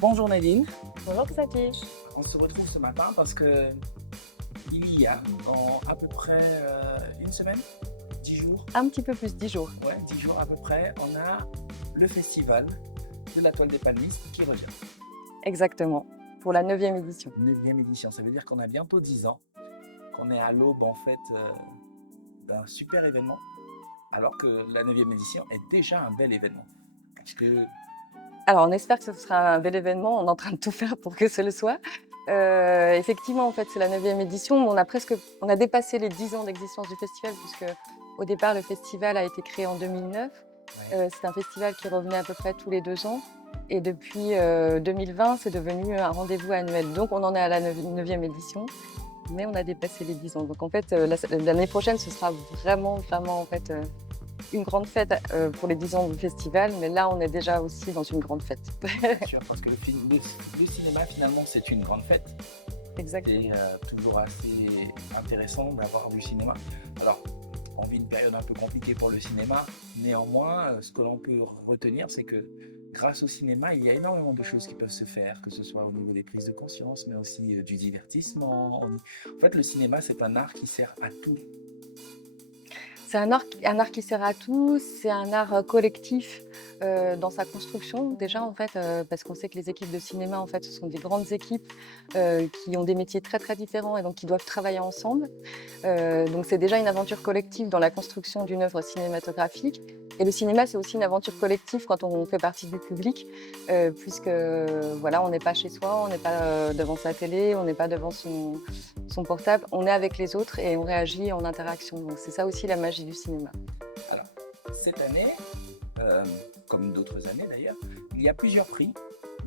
Bonjour Nadine, Bonjour Xavier. on se retrouve ce matin parce que il y a dans à peu près une semaine, 10 jours, Un petit peu plus, 10 jours. ouais, 10 jours à peu près, on a le festival de la toile des palmistes qui revient. Exactement, pour la 9e édition. 9e édition, ça veut dire qu'on a bientôt 10 ans, qu'on est à l'aube en fait d'un super événement, alors que la 9e édition est déjà un bel événement. Parce que, Alors on espère que ce sera un bel événement, on est en train de tout faire pour que ce le soit. Effectivement, en fait, c'est la 9e édition, mais on a dépassé les 10 ans d'existence du festival, puisque au départ, le festival a été créé en 2009. ouais, C'est un festival qui revenait à peu près tous les 2 ans. Et depuis 2020, c'est devenu un rendez-vous annuel. Donc on en est à la 9e édition, mais on a dépassé les 10 ans. Donc en fait, l'année prochaine, ce sera vraiment en fait, une grande fête pour les 10 ans du festival, mais là, on est déjà aussi dans une grande fête. bien sûr, parce que le cinéma finalement c'est une grande fête. Exact. C'est toujours assez intéressant d'avoir du cinéma. Alors, on vit une période un peu compliquée pour le cinéma. Néanmoins, ce que l'on peut retenir, c'est que grâce au cinéma, il y a énormément de choses qui peuvent se faire, que ce soit au niveau des prises de conscience, mais aussi du divertissement. En fait, le cinéma, c'est un art qui sert à tout. C'est un art qui sert à tous, c'est un art collectif dans sa construction déjà en fait, parce qu'on sait que les équipes de cinéma en fait ce sont des grandes équipes qui ont des métiers très très différents et donc qui doivent travailler ensemble. Donc c'est déjà une aventure collective dans la construction d'une œuvre cinématographique. Et le cinéma, c'est aussi une aventure collective quand on fait partie du public, puisque voilà, on n'est pas chez soi, on n'est pas devant sa télé, on n'est pas devant son portable, on est avec les autres et on réagit en interaction. Donc c'est ça aussi la magie du cinéma. Alors, cette année, euh, comme d'autres années d'ailleurs, il y a plusieurs prix.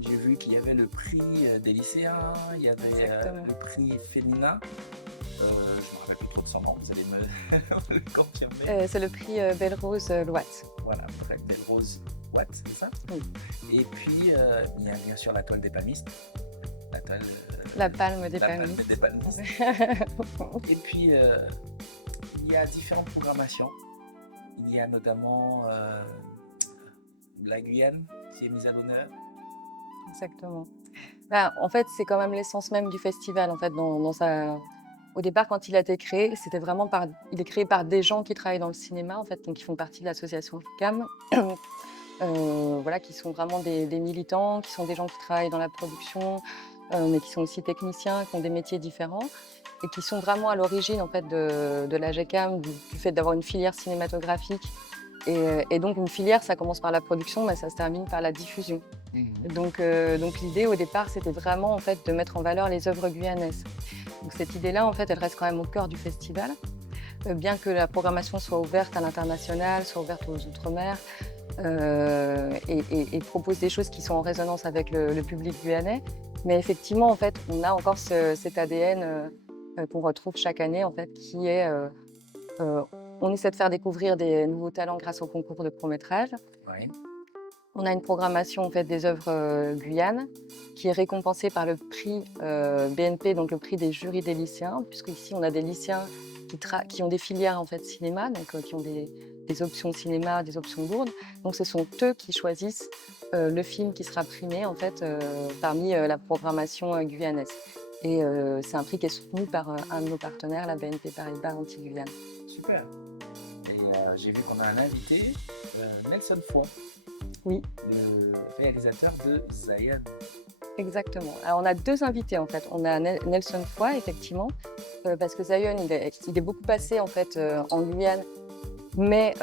J'ai vu qu'il y avait le prix des lycéens, il y avait Exactement. le prix féminin. Je ne me rappelle plus trop de son nom, vous allez me le confirmer. C'est le prix Belle Rose Loite. Voilà, Black Bell Rose Watt, c'est ça? Oui. Et puis, il y a bien sûr la toile des palmistes. La toile, La palme des la palme palmistes. des palmistes. Et puis, il y a différentes programmations. Il y a notamment la Guyane qui est mise à l'honneur. Exactement. Bah, en fait, c'est quand même l'essence même du festival. En fait, au départ, quand il a été créé, il est créé par des gens qui travaillent dans le cinéma, en fait, donc qui font partie de l'association FICAM, voilà, qui sont vraiment des militants, qui sont des gens qui travaillent dans la production, mais qui sont aussi techniciens, qui ont des métiers différents et qui sont vraiment à l'origine en fait de la GECAM, du fait d'avoir une filière cinématographique. Et donc une filière, ça commence par la production, mais ça se termine par la diffusion. Mhm. Donc l'idée au départ, c'était vraiment en fait de mettre en valeur les œuvres guyanaises. Donc cette idée-là, en fait, elle reste quand même au cœur du festival, bien que la programmation soit ouverte à l'international, soit ouverte aux outre-mer, et propose des choses qui sont en résonance avec le public guyanais. Mais effectivement, en fait, on a encore cet ADN qu'on retrouve chaque année, en fait, qui est euh, on essaie de faire découvrir des nouveaux talents grâce au concours de court-métrage. Ouais. On a une programmation en fait, des œuvres Guyane qui est récompensée par le prix BNP, donc le prix des jurys des lycéens, puisqu'ici on a des lycéens qui ont des filières en fait, cinéma, donc qui ont des options cinéma, des options lourdes. Donc ce sont eux qui choisissent le film qui sera primé en fait, parmi la programmation guyanaise. Et c'est un prix qui est soutenu par un de nos partenaires, la BNP Paribas Antilles-Guyane. Super. Et j'ai vu qu'on a un invité, Nelson Foy, Oui. le réalisateur de Zion. Exactement. Alors, on a 2 invités en fait. On a Nelson Foy, effectivement, parce que Zion, il est beaucoup passé en fait en Guyane, mais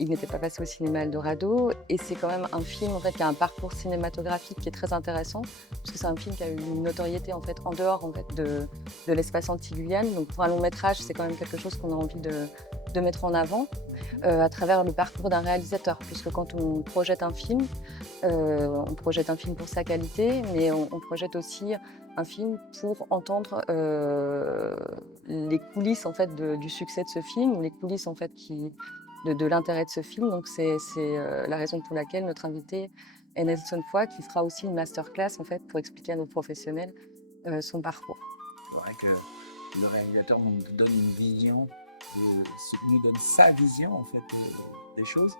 il n'était pas passé au cinéma Eldorado. Et c'est quand même un film en fait qui a un parcours cinématographique qui est très intéressant, parce que c'est un film qui a eu une notoriété en fait en dehors en fait de l'espace anti-Guyane. Donc pour un long métrage, c'est quand même quelque chose qu'on a envie de mettre en avant à travers le parcours d'un réalisateur, puisque quand on projette un film, on projette un film pour sa qualité, mais on projette aussi un film pour entendre les coulisses en fait, du succès de ce film, ou les coulisses en fait, de l'intérêt de ce film. Donc c'est la raison pour laquelle notre invité est Nelson Foy, qui fera aussi une masterclass en fait, pour expliquer à nos professionnels son parcours. C'est vrai que le réalisateur nous donne une vision, nous donne sa vision en fait des choses.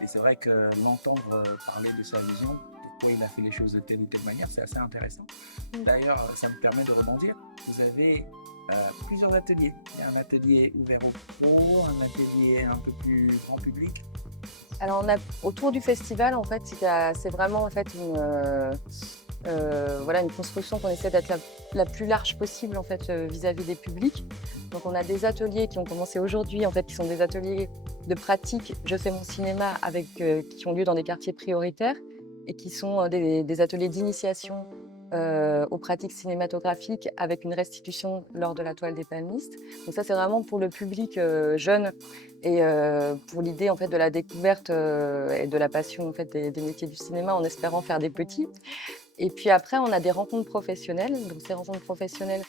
Et c'est vrai que l'entendre parler de sa vision pourquoi il a fait les choses de telle ou telle manière. C'est assez intéressant. Mm. D'ailleurs, ça me permet de rebondir. Vous avez plusieurs ateliers. Il y a un atelier ouvert aux pros, un atelier un peu plus grand public. Alors, autour du festival, en fait, c'est vraiment en fait voilà, une construction qu'on essaie d'être la plus large possible en fait, vis-à-vis des publics. Donc, on a des ateliers qui ont commencé aujourd'hui, en fait, qui sont des ateliers de pratique. Je fais mon cinéma qui ont lieu dans des quartiers prioritaires et qui sont des ateliers d'initiation aux pratiques cinématographiques avec une restitution lors de la toile des palmistes. Donc ça, c'est vraiment pour le public jeune et pour l'idée en fait de la découverte et de la passion en fait des métiers du cinéma, en espérant faire des petits. Et puis après, on a des rencontres professionnelles. Donc ces rencontres professionnelles,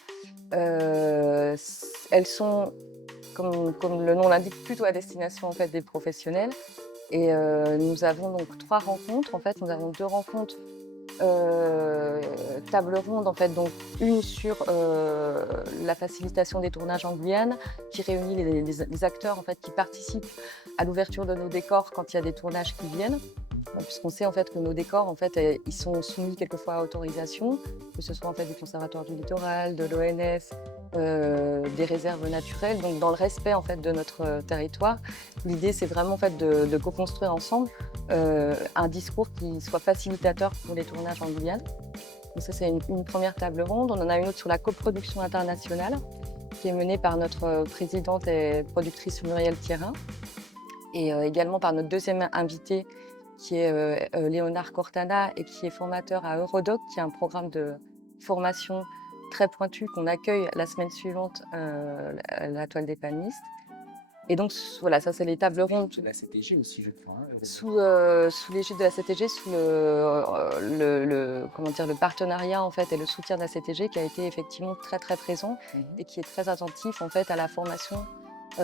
elles sont comme le nom l'indique, plutôt à destination en fait des professionnels. Et nous avons donc 3 rencontres. En fait, nous avons 2 rencontres table ronde, en fait, donc une sur la facilitation des tournages en Guyane, qui réunit les acteurs en fait, qui participent à l'ouverture de nos décors quand il y a des tournages qui viennent. Puisqu'on sait en fait que nos décors en fait, ils sont soumis quelquefois à autorisation, que ce soit en fait du Conservatoire du Littoral, de l'ONF, des réserves naturelles. Donc dans le respect en fait de notre territoire, l'idée c'est vraiment en fait de co-construire ensemble un discours qui soit facilitateur pour les tournages en Guyane. Donc ça c'est une première table ronde. On en a une autre sur la coproduction internationale qui est menée par notre présidente et productrice Muriel Thierin, et également par notre deuxième invité qui est Léonard Cortana et qui est formateur à Eurodoc, qui est un programme de formation très pointu qu'on accueille la semaine suivante la toile des palmistes. Et donc voilà, ça c'est les tables rondes. De la CTG aussi, je crois. Sous l'égide de la CTG, sous comment dire, le partenariat en fait, et le soutien de la CTG qui a été effectivement très très présent et qui est très attentif en fait, à la formation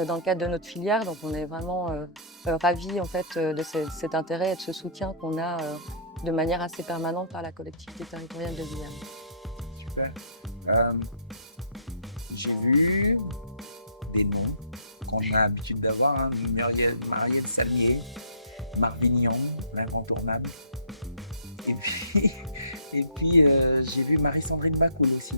dans le cadre de notre filière. Donc on est vraiment ravis en fait, de cet intérêt et de ce soutien qu'on a de manière assez permanente par la collectivité territoriale de Guyane. Super. J'ai vu des noms qu'on a l'habitude d'avoir, hein. Marielle Salmier, Marvignon, l'incontournable. Et puis j'ai vu Marie-Sandrine Bacoul aussi.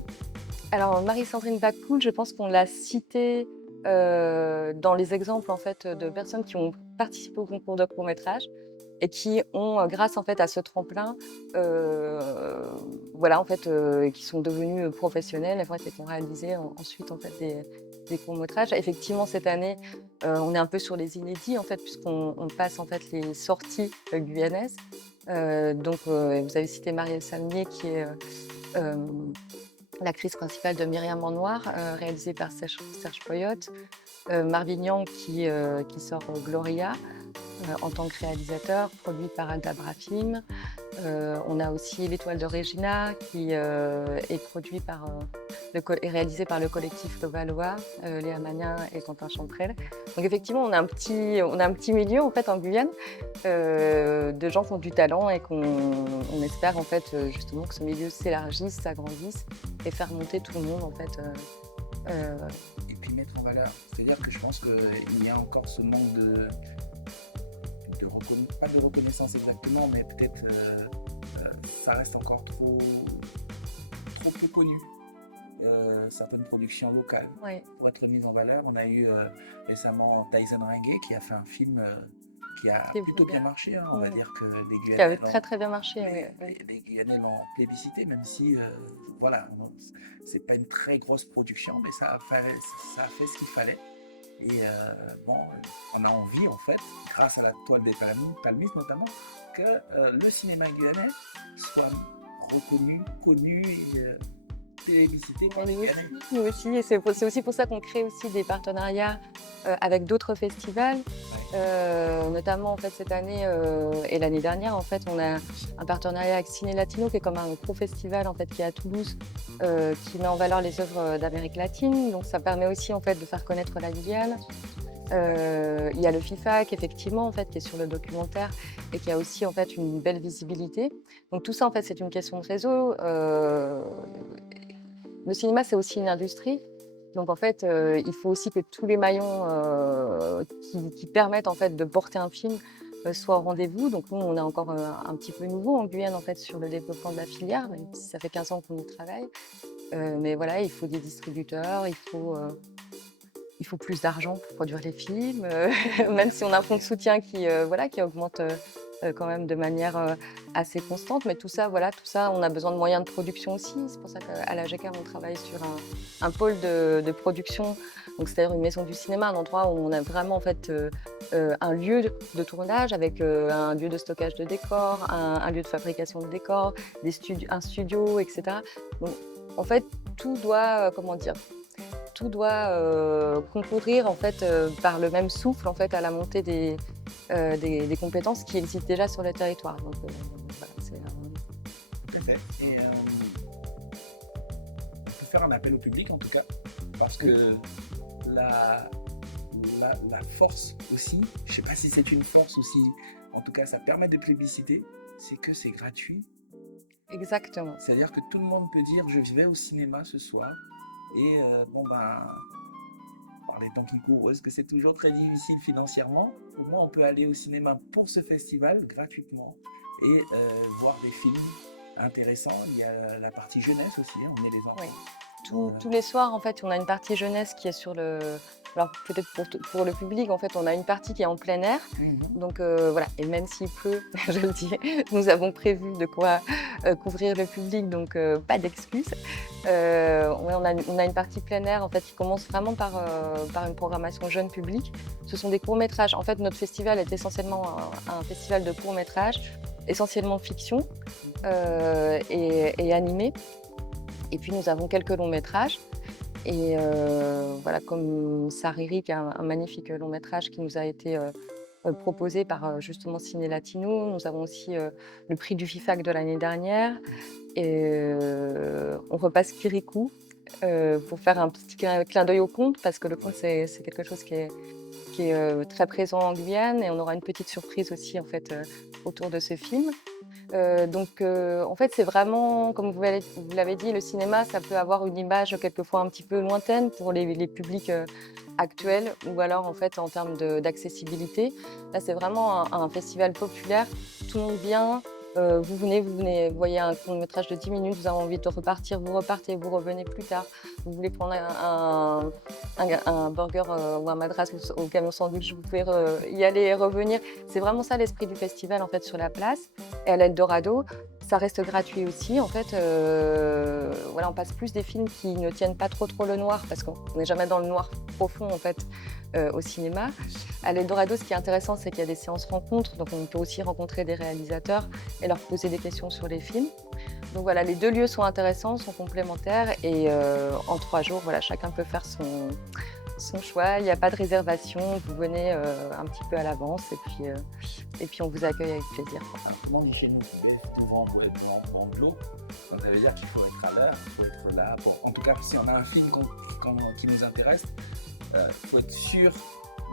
Alors Marie-Sandrine Bacoul, je pense qu'on l'a citée dans les exemples en fait, de personnes qui ont participé au concours de court-métrage et qui ont, grâce en fait, à ce tremplin, voilà, en fait, qui sont devenus professionnels en fait, et qui ont réalisé ensuite en fait, des courts-métrages. Effectivement, cette année, on est un peu sur les inédits en fait, puisqu'on passe en fait, les sorties guyanaises. Donc, vous avez cité Marielle Salmier qui est l'actrice principale de Myriam en noir, réalisée par Serge Poyotte. Marvignan qui sort Gloria en tant que réalisateur, produit par Alda Brafim. On a aussi L'Étoile de Regina qui est produit par, et réalisé par le collectif Levallois, Léa Magnin et Quentin Chantrel. Donc effectivement, on a un petit milieu en fait en Guyane de gens qui ont du talent et qu'on espère en fait justement que ce milieu s'élargisse, s'agrandisse et faire monter tout le monde en fait. Et puis mettre en valeur. C'est-à-dire que je pense qu'il y a encore ce manque pas de reconnaissance exactement, mais peut-être ça reste encore trop peu connu. Certaines productions locales pour être mises en valeur. On a eu récemment Tyson Ringuet qui a fait un film qui a plutôt bien marché. Hein. On va dire que les Guyanais qui avait très très bien marché. Les Guyanais l'ont plébiscité, même si voilà, c'est pas une très grosse production, mais ça a fait ce qu'il fallait. Et bon, on a envie en fait, grâce à la toile des palmistes notamment, que le cinéma guyanais soit reconnu, connu et télévisité par les Guyanais. Nous aussi, et c'est aussi pour ça qu'on crée aussi des partenariats avec d'autres festivals. Notamment en fait cette année et l'année dernière en fait on a un partenariat avec Ciné Latino qui est comme un gros festival en fait qui est à Toulouse qui met en valeur les œuvres d'Amérique latine, donc ça permet aussi en fait de faire connaître la Guyane. Il y a le FIFAC effectivement en fait qui est sur le documentaire et qui a aussi en fait une belle visibilité. Donc tout ça en fait c'est une question de réseau. Le cinéma c'est aussi une industrie. Donc en fait, il faut aussi que tous les maillons qui permettent en fait de porter un film soit au rendez-vous. Donc nous, on est encore un petit peu nouveau en Guyane en fait sur le développement de la filière, même si ça fait 15 ans qu'on y travaille. Mais voilà, il faut des distributeurs, il faut plus d'argent pour produire les films, même si on a un fonds de soutien qui, voilà, qui augmente, quand même de manière, assez constante. Mais tout ça, voilà, tout ça, on a besoin de moyens de production aussi. C'est pour ça qu'à la GECAM, on travaille sur un pôle de production, donc c'est-à-dire une maison du cinéma, un endroit où on a vraiment en fait, un lieu de tournage avec, un lieu de stockage de décors, un lieu de fabrication de décors, un studio et cetera. Donc en fait, tout doit, comment dire? Tout doit, concourir en fait, par le même souffle en fait à la montée des compétences qui existent déjà sur le territoire. Donc voilà, c'est Tout à fait. Et on peut faire un appel au public en tout cas, parce oui, que la, la force aussi, je ne sais pas si c'est une force aussi, en tout cas ça permet de plébisciter, c'est que c'est gratuit. exactement. C'est-à-dire que tout le monde peut dire je vais au cinéma ce soir et bon ben par les temps qui courent, est-ce que c'est toujours très difficile financièrement? Au moins on peut aller au cinéma pour ce festival gratuitement et voir des films intéressants. Il y a la partie jeunesse aussi, hein, on est les Oui. enfants. Tous les soirs, en fait, on a une partie jeunesse qui est sur le. Alors, peut-être pour le public, en fait, on a une partie qui est en plein air. Mhm. Donc, voilà. Et même s'il pleut, je le dis, nous avons prévu de quoi couvrir le public, donc pas d'excuses. Ouais, on a une partie plein air, en fait, qui commence vraiment par une programmation jeune public. Ce sont des courts-métrages. En fait, notre festival est essentiellement un festival de courts-métrages, essentiellement fiction et animé. Et puis nous avons quelques longs métrages. Et voilà, comme Sariri, qui est un magnifique long métrage qui nous a été proposé par justement Ciné Latino. Nous avons aussi le prix du FIFAC de l'année dernière. Et on repasse Kirikou pour faire un petit clin d'œil au conte, parce que le conte, c'est quelque chose qui est très présent en Guyane. Et on aura une petite surprise aussi en fait, autour de ce film. Donc, en fait, c'est vraiment, comme vous l'avez dit, le cinéma, ça peut avoir une image quelquefois un petit peu lointaine pour les publics actuels, ou alors en fait en termes d'accessibilité. Là, c'est vraiment un festival populaire. Tout le monde vient. Vous venez, vous voyez un court-métrage de 10 minutes, vous avez envie de repartir, vous repartez, vous revenez plus tard. Vous voulez prendre un burger ou un madras au camion sandwich, vous pouvez y aller et revenir. C'est vraiment ça l'esprit du festival en fait sur la place. Et à l'Eldorado, ça reste gratuit aussi. En fait, voilà, on passe plus des films qui ne tiennent pas trop le noir, parce qu'on n'est jamais dans le noir profond en fait au cinéma. À l'Eldorado, ce qui est intéressant, c'est qu'il y a des séances rencontres, donc on peut aussi rencontrer des réalisateurs et leur poser des questions sur les films. Donc voilà, les deux lieux sont intéressants, sont complémentaires, et en 3 jours, voilà, chacun peut faire son choix. Il n'y a pas de réservation, vous venez un petit peu à l'avance, et puis on vous accueille avec plaisir. Comment on dit chez nous, devant de l'eau. Donc ça veut dire qu'il faut être à l'heure, il faut être là. En tout cas, si on a un film qui nous intéresse, il faut être sûr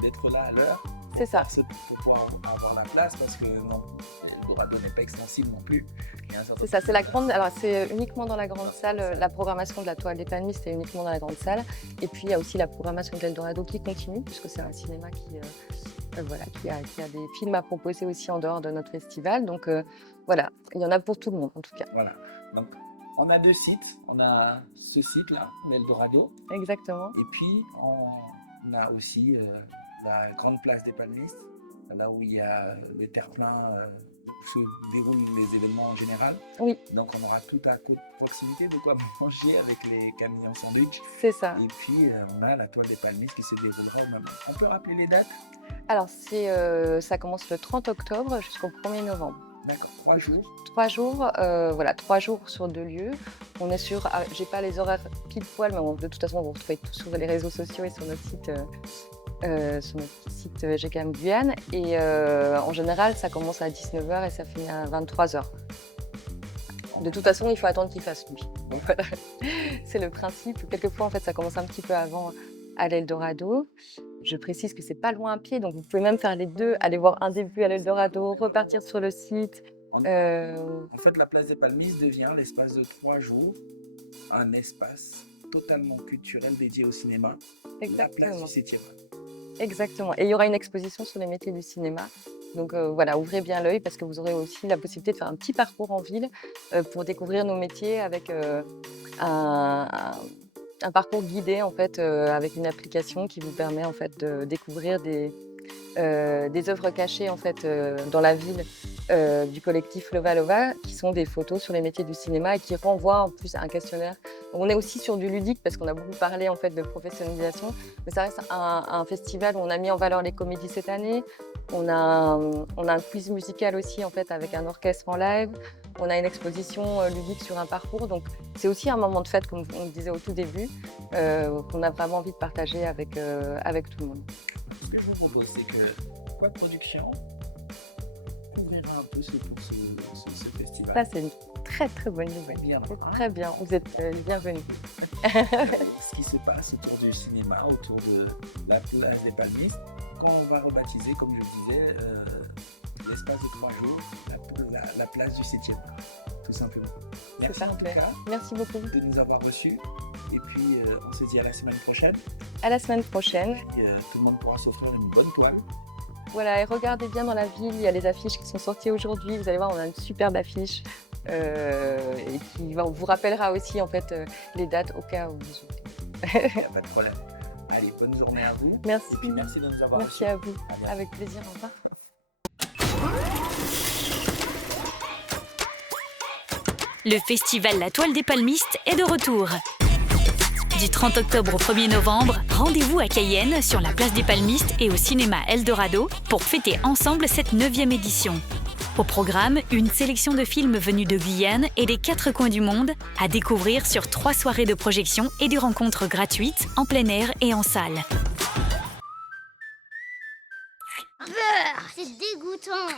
d'être là à l'heure. C'est ça. Pour pouvoir avoir la place, parce que non, l'Eldorado n'est pas extensible non plus. C'est ça, c'est la grande. Alors c'est uniquement dans la grande salle. La programmation de la Toile des Palmiers, c'est uniquement dans la grande salle. Et puis il y a aussi la programmation de l'Eldorado qui continue, puisque c'est un cinéma voilà, qui a des films à proposer aussi en dehors de notre festival. Donc voilà, il y en a pour tout le monde en tout cas. Voilà. Donc on a 2 sites. On a ce site-là, l'Eldorado. Exactement. Et puis on a aussi la grande place des Palmistes, là où il y a le terre-plein où se déroulent les événements en général. Oui. Donc on aura tout à proximité de quoi manger avec les camions sandwich. C'est ça. Et puis on a la Toile des Palmistes qui se déroulera au même moment. On peut rappeler les dates? Alors ça commence le 30 octobre jusqu'au 1er novembre. D'accord, 3 jours. 3 jours, voilà, 3 jours sur 2 lieux. On est sur, j'ai pas les horaires pile poil, mais de toute façon, vous retrouvez tout sur les réseaux sociaux et sur notre site GECAM Guyane. Et en général, ça commence à 19h et ça finit à 23h. De toute façon, il faut attendre qu'il fasse nuit. Donc voilà, c'est le principe. Quelquefois, en fait, ça commence un petit peu avant à l'Eldorado. Je précise que c'est pas loin à pied, donc vous pouvez même faire les deux, aller voir un début à l'Eldorado, repartir sur le site. En fait, la place des Palmistes devient, l'espace de 3 jours, un espace totalement culturel dédié au cinéma. Exactement. La place du 7e. Exactement. Et il y aura une exposition sur les métiers du cinéma Donc voilà, ouvrez bien l'œil parce que vous aurez aussi la possibilité de faire un petit parcours en ville pour découvrir nos métiers avec un, un- un parcours guidé en fait avec une application qui vous permet en fait de découvrir des œuvres cachées en fait dans la ville du collectif Lova Lova, qui sont des photos sur les métiers du cinéma et qui renvoient en plus à un questionnaire. Donc, on est aussi sur du ludique parce qu'on a beaucoup parlé en fait de professionnalisation, mais ça reste un festival où on a mis en valeur les comédies cette année. On a un quiz musical aussi en fait avec un orchestre en live. On a une exposition ludique sur un parcours. Donc c'est aussi un moment de fête, comme on le disait au tout début, qu'on a vraiment envie de partager avec tout le monde. Ce que je vous propose, c'est que Quad Production ouvrira un peu pour ce festival. Ça, c'est une très très bonne nouvelle. Bien, C'est hein. très bien, vous êtes les bienvenus. Ce qui se passe autour du cinéma, autour de la place des Palmistes, quand on va rebaptiser, comme je le disais, l'espace de 3 jours, la place du 7e art, tout simplement. Merci en tout parfait. cas Merci beaucoup. de nous avoir reçus. Et puis, on se dit à la semaine prochaine. À la semaine prochaine. Et, tout le monde pourra s'offrir une bonne toile. Voilà, et regardez bien dans la ville, il y a les affiches qui sont sorties aujourd'hui. Vous allez voir, on a une superbe affiche et qui vous rappellera aussi en fait les dates au cas où vous oubliez. Il n'y a pas de problème. Allez, bonne journée à vous. Merci. Et puis, merci de nous avoir Merci reçus. à vous. À bientôt. Avec plaisir, au revoir. Le festival La Toile des Palmistes est de retour. Du 30 octobre au 1er novembre, rendez-vous à Cayenne, sur la place des Palmistes et au cinéma Eldorado pour fêter ensemble cette 9e édition. Au programme, une sélection de films venus de Guyane et des 4 coins du monde à découvrir sur 3 soirées de projection et des rencontres gratuites en plein air et en salle. C'est dégoûtant.